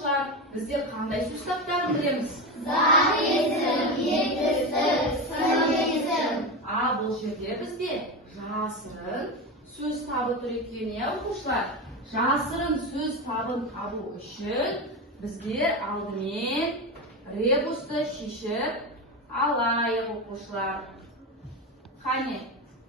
Оқушылар, бізде қандай сөз таптарын білеміз? Записым, екісіз, сынезім. Бұл жерде бізде жасырын сөз табы тұр екен, оқушылар. Жасырын сөз табын табу үшін біздер алдымен ребусты шешіп алайық, оқушылар. Қане,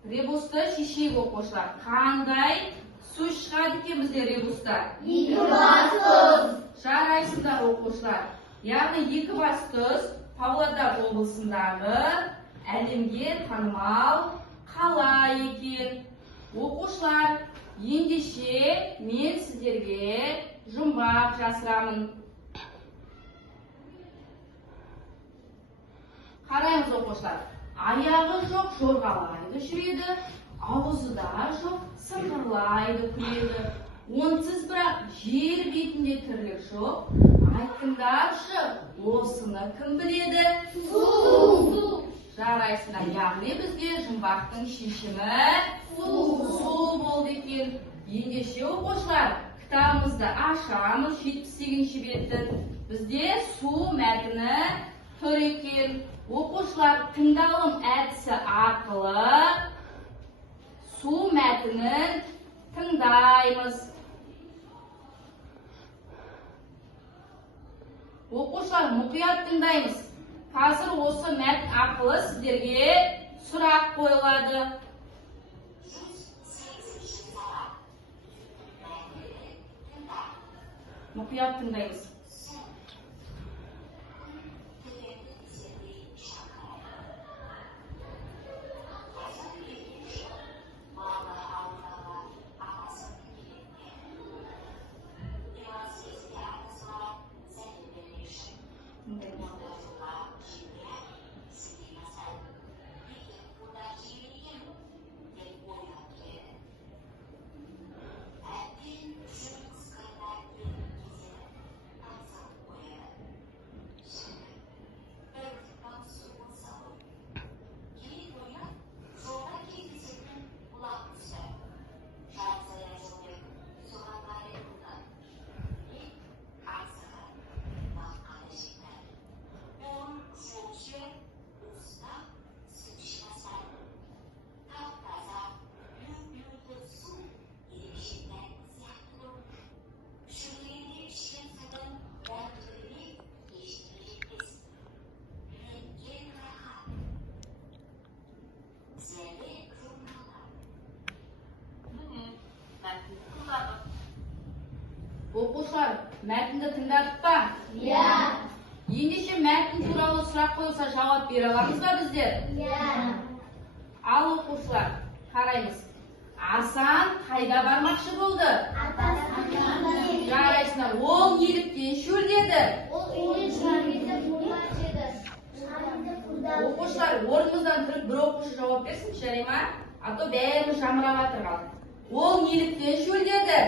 ребусты шешейік, оқушылар. Қандай сөз шығады екен бізде ребуста? Екібастұз. Жарайсыңдар, оқушылар. Яғни Екібастұз Павлодар облысындағы әлемге танымал қала екен. Оқушылар, ендеше мен сіздерге жұмбақ жасырамын. Қараймыз, оқушылар. Аяғы жоқ жорғалайды жүреді, аузы да жоқ сыңғырлайды күледі. Онсыз бірақ жер бетінде тірлік жоқ. Айтыңдаршы, осыны кім біледі? Су. Жарайсыңдар. Яғни бізге жұмбақтың шешімі су болды екен. Ендеше, оқушылар, кітабымызды ашамыз, 78-ші бетті. Бізде су мәтіні тұр екен. Оқушылар, тыңдалым әдісі арқылы су мәтінін тыңдаймыз. Оқушылар, мұқият тыңдаймыз. Қазір осы мәтін арқылы сіздерге сұрақ қойылады. Мұқият тыңдаймыз. Оқушылар, мәтінді тыңдадық па? Иә. Ендеше мәтін туралы сұрақ қойылса жауап бере аламыз ба біздер? Иә. Ал оқушылар, қараймыз. Асан қайда бармақшы болды? Жарайсыңдар. Ол неліктен шөлдеді? Оқушылар, орнымыздан тұрып бір оқушы жауап берсін, жарай ма? А то бәріміз жамырап жатыр. Ол неліктен шөлдеді?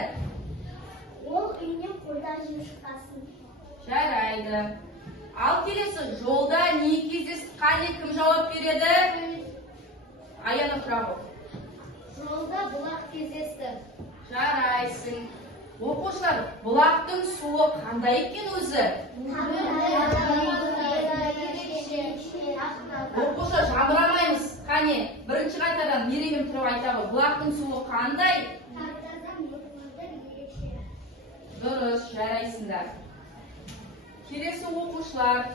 Ол үйінен қойдан жеп шыққасын. Жарайды. Ал келесі, жолда не кездесіп, қане кім жауап береді? Аяна сұрағы. Жолда бұлақ кездесті. Жарайсың. Оқушылар, бұлақтың суы қандай екен өзі? Оқушылар, жамырамаймыз. Қане, бірінші қайтадан мереймен тұрып айтағы, бұлақтың суы қандай? Дұрыс, жарайсыңдар. Келесі оқушылар.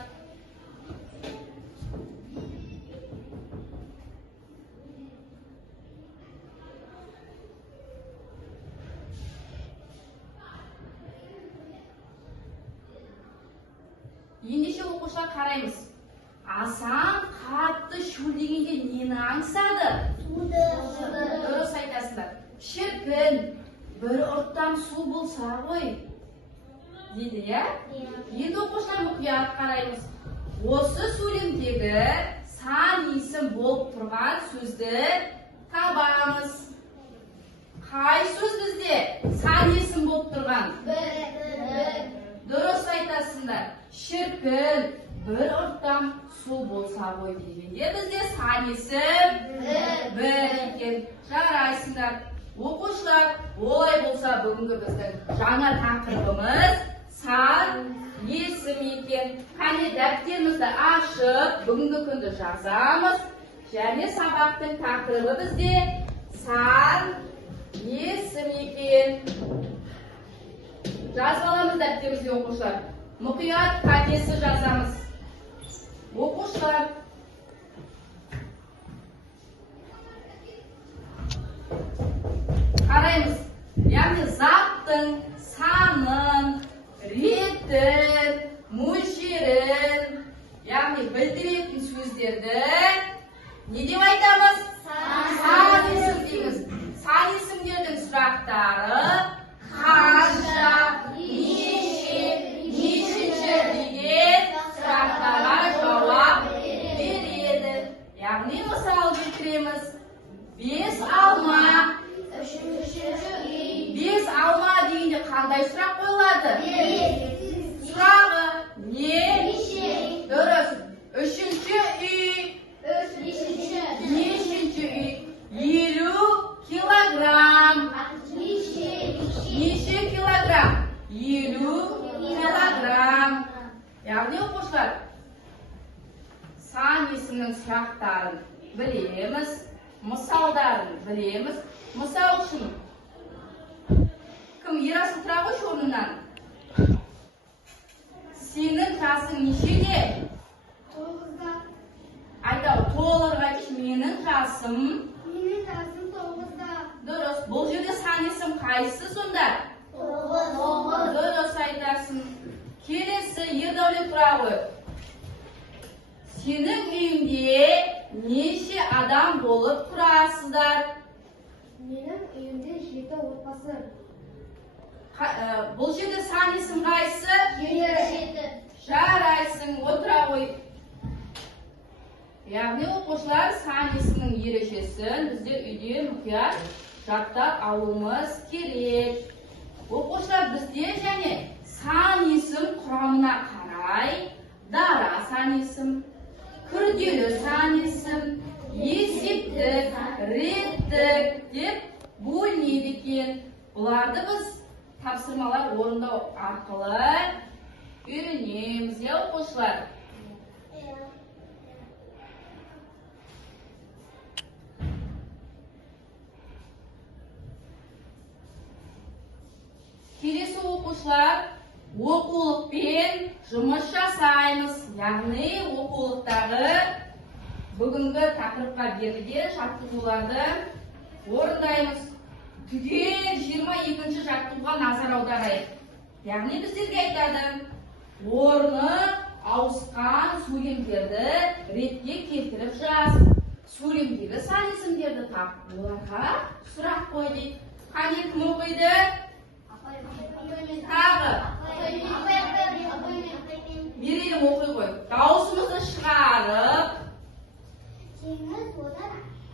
Ендеше оқушылар қараймыз. Асан қатты шөлдегенде нені аңсады? Суды. Дұрыс айтасыңдар. Шіркін, бір ұрттам су болса ғой, дейді, я? Енді оқушылар мұқият қараймыз. Осы сөйлемдегі сан есім болып тұрған сөзді табамыз. Қай сөз бізде сан есім болып тұрған? Дұрыс айтасыңдар. Шіркін, бір ұрттам су болса ғой дегенде бізде сан есім бір екен. Жарайсыңдар. Оқушылар, олай болса бүгінгі біздің жаңа тақырыбымыз сан Қане дәптерімізді ашып, бүгінгі күнді жазамыз. Және сабақтың тақырыбы бізде сан есім екен. Жазып аламыз дәптерімізге оқушылар. Мұқият кәдесі жазамыз. Оқушылар. Қараймыз. Яғни заттың санын, ретін, мөлшерін, яғни білдіретін сөздерді не деп айтамыз? Сан есім дейміз. Сан есімдердің сұрақтары қанша, нешінші деген сұрақтарға жауап береді. Яғни мысал келтіреміз. 5 алма. 5 алма дегенде қандай сұрақ қойылады? Сұрағы не? Дұрыс. Үшінші үй. Нешінші үй? 50 килограмм. Неше килограмм? 50 килограмм. Яғни оқушылар, сан есімнің сұрақтарын білеміз, мысалдарын білеміз. Мысал үшін, кім Ерасыл тұра қойшы орнынан? Сенің жасың нешеде? 9-да. Айтау, толық айтшы, менің жасым. Менің жасым 9-да. Дұрыс. Бұл жерде сан есім қайсы сонда? 9. Дұрыс айтасың. Келесі Ердәулет тұра қой. Сенің үйіңде неше адам болып тұрасыздар? Менің үйімде 7 отбасы. Бұл жерде сан есім қайсы? 7. Жарайсың, отыра қой. Яғни оқушылар сан есімнің ережесін бізде үйде мұқият жаттап алуымыз керек. Оқушылар бізде және сан есім құрамына қарай дара сан есім, күрделі сан есім, есептік, реттік деп бөлінеді екен. Бұларды біз тапсырмалар орындау арқылы үйренеміз, оқушылар. Келесі оқушылар, оқулықпен жұмыс жасаймыз. Яғни оқулықтағы бүгінгі тақырыпқа берілген жаттығуларды орындаймыз. Түгел 22-ші жаттығуға назар аударайық. Яғни біздерге айтады, орны ауысқан сөйлемдерді ретке келтіріп жаз. Сөйлемдегі сан есімдерді тап. Оларға сұрақ қой дейді. Қане кім оқиды? Тағы. Берелім оқи қой. Дауысымызды шығарып. Теңіз одан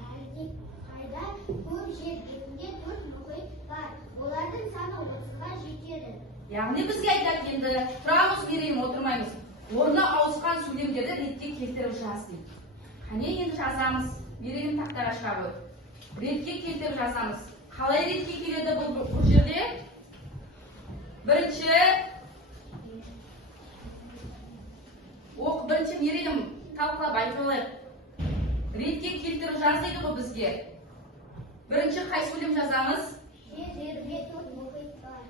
әлдеқайда көп жер бетінде 4 мұхит бар. Олардың саны 30-ға жетеді. Яғни бізге айтады енді, тұрамыз, берелім, отырмаймыз. Орны ауысқан сөйлемдерді ретке келтіріп жаз дейді. Қане енді жазамыз. Берелім тақтаға шыға қой. Ретке келтіріп жазамыз. Қалай ретке келеді бұл жерде? Бірінші Мерелім талқылап айтылайық. Ретке келтіріп жаз дейді ғой бізге. Бірінші қай сөйлем жазамыз? Жер бетінде 4 мұхит бар.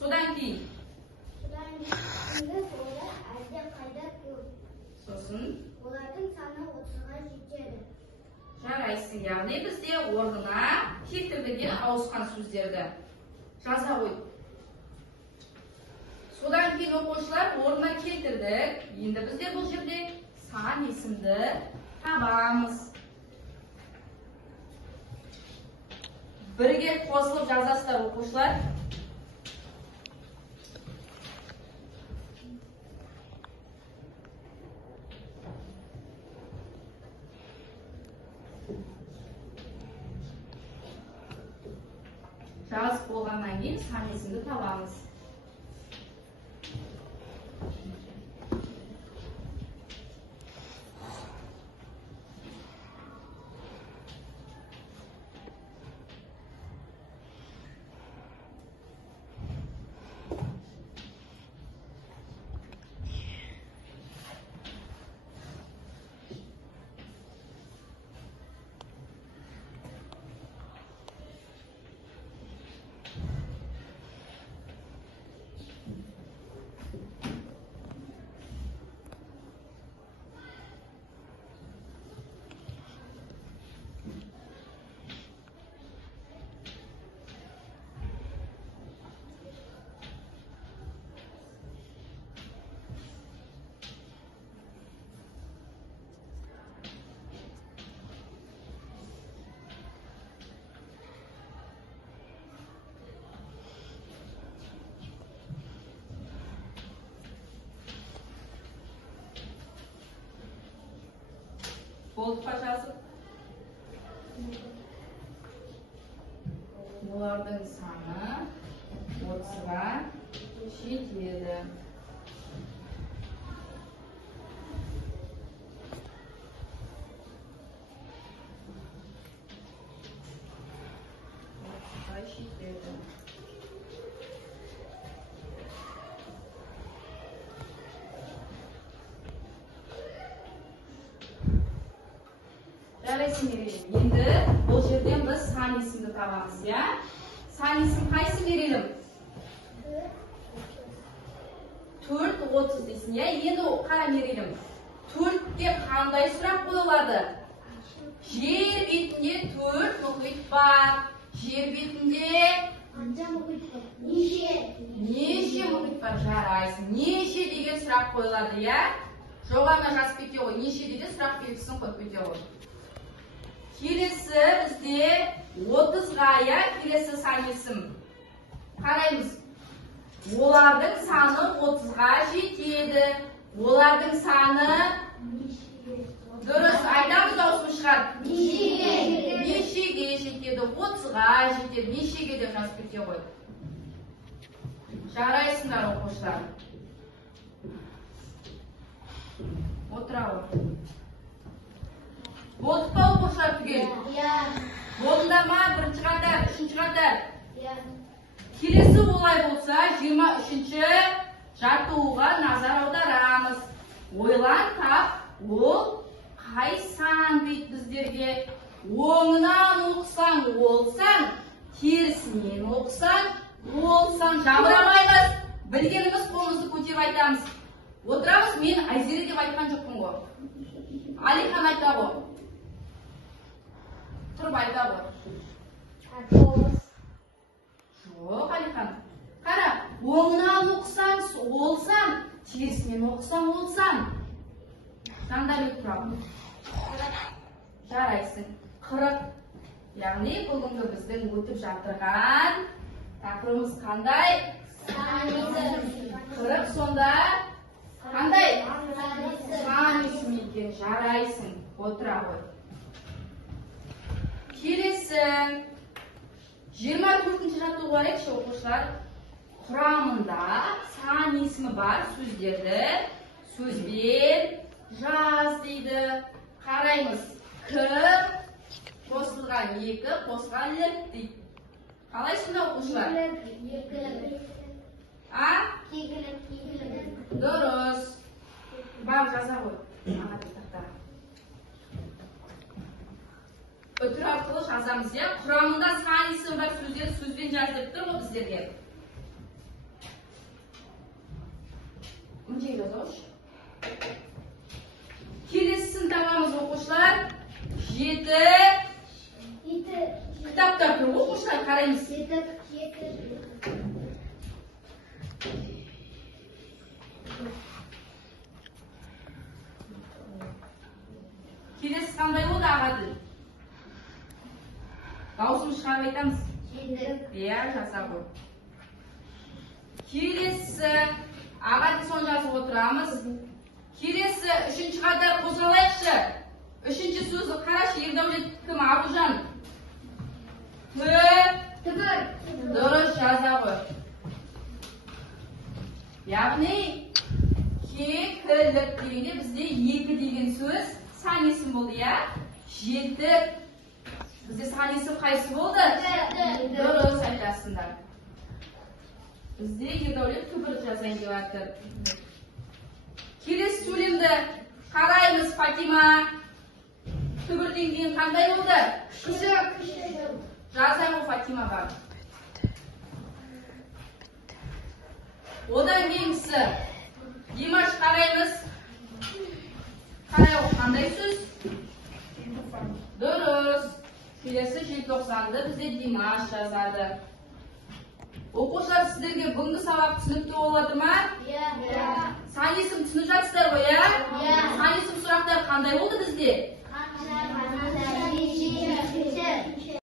Содан кейін. Содан теңіз одан әлдеқайда көп. Сосын. Олардың саны 30-ға жетеді. Жарайсың, яғни бізде орнына келтірілген ауысқан сөздерді жаза қой. Содан кейін оқушылар орнына келтірдік. Енді бізде бұл жерде сан есімді табамыз. Бірге қосылып жазасыздар оқушылар. Жазып болғаннан кейін сан есімді табамыз. Болды па жазып? Олардың саны 30-ға жетеді. Жарайсың берелім. Енді бұл жерден біз сан есімді табамыз, я? Сан есім қайсы берелім? 4-30 дейсің, я? Енді қара берелім. 4-ке қандай сұрақ қойылады? Жер бетінде 4 мұхит бар. Жер бетінде неше мұхит бар? Жарайсың. Неше деген сұрақ қойылады, я? Жоғарына жазып кете ғой. Неше дейді сұрақ белгісін қойып кете ғой. Келесі бізде 30-ға, я, келесі сан есім. Қараймыз. Олардың саны 30-ға жетеді. Олардың саны дұрыс айтамыз дауысын шығар. Нешеге жетеді? 30-ға жетеді. Нешеге деп жазып кете ғой. Жарайсыңдар оқушылар. Отыра ғой. Болдық па оқушылар түгел? Болдыңдар ма? Бірінші қатар, үшінші қатар. Келесі олай болса, 23-ші жаттығуға назар аударамыз. Ойлан тап, ол қай сан дейді біздерге? Оңынан оқысаң, ол сан, терісінен оқысаң, ол сан. Жамырамаймыз, білгеніміз қолымызды көтеріп айтамыз. Отырамыз, мен Айзере деп айтқан жоқпын ғой. Алихан айта ғой. Тұрып айта ғой. Жоқ, Алихан. Қара, оңынан оқысаң, олсан, терісінен оқысаң, олсан. Сандай тұрам. Жарайсың. 40. Яғни бүгінгі біздің өтіп жатырған тақырыбымыз қандай? 40 сонда қандай? Сан есім екен. Жарайсың. Отыра ғой. Келесі 24-ші жаттығу қарайықшы оқушылар. Құрамында сан есімі бар сөздерді сөзбен жаз дейді. Қараймыз. 40 қосылған 2 қосылған лік дейді. Қалайсыңда оқушылар? Дұрыс. Бар жаза ғой. Үтір арқылы жазамыз, я? Құрамында сан есім бар сөздер сөзбен жаз деп тұр ғой біздерге. Мүнде жазауыш. Келесісін табамыз оқушылар. 7 кітаптар тұр оқушылар, қараймыз. Келесі қандай болды ағадыл? Дауысын шығарып айтамыз. Иә, жаза ғой. Келесі ағады сон жазып отырамыз. Келесі үшінші қатар қозғалайықшы. Үшінші сөзді қарашы, Ердәулет кім? Абылжан. Түбір. Дұрыс жаза ғой. Яғни кекілік дегенде бізде 2 деген сөз сан есім болды, я? 7. Бізде сан есім қайсы болды? Дұрыс айтасыңдар. Бізде Ердәулет түбір жазайын деп жатыр. Келесі сөйлемді қараймыз, Фатима. Түбірден кейін қандай болды? Жазайын ғой Фатимаға. Одан кейінгісі Димаш қараймыз. Қарай ғой қандай сөз? Дұрыс. Келесі желтоқсанды бізде Димаш жазады. Оқушылар сіздерге бүгінгі сабақ түсінікті болады ма? Сан есім түсініп жатсыздар ғой, я? Сан есім сұрақтар қандай болды бізде?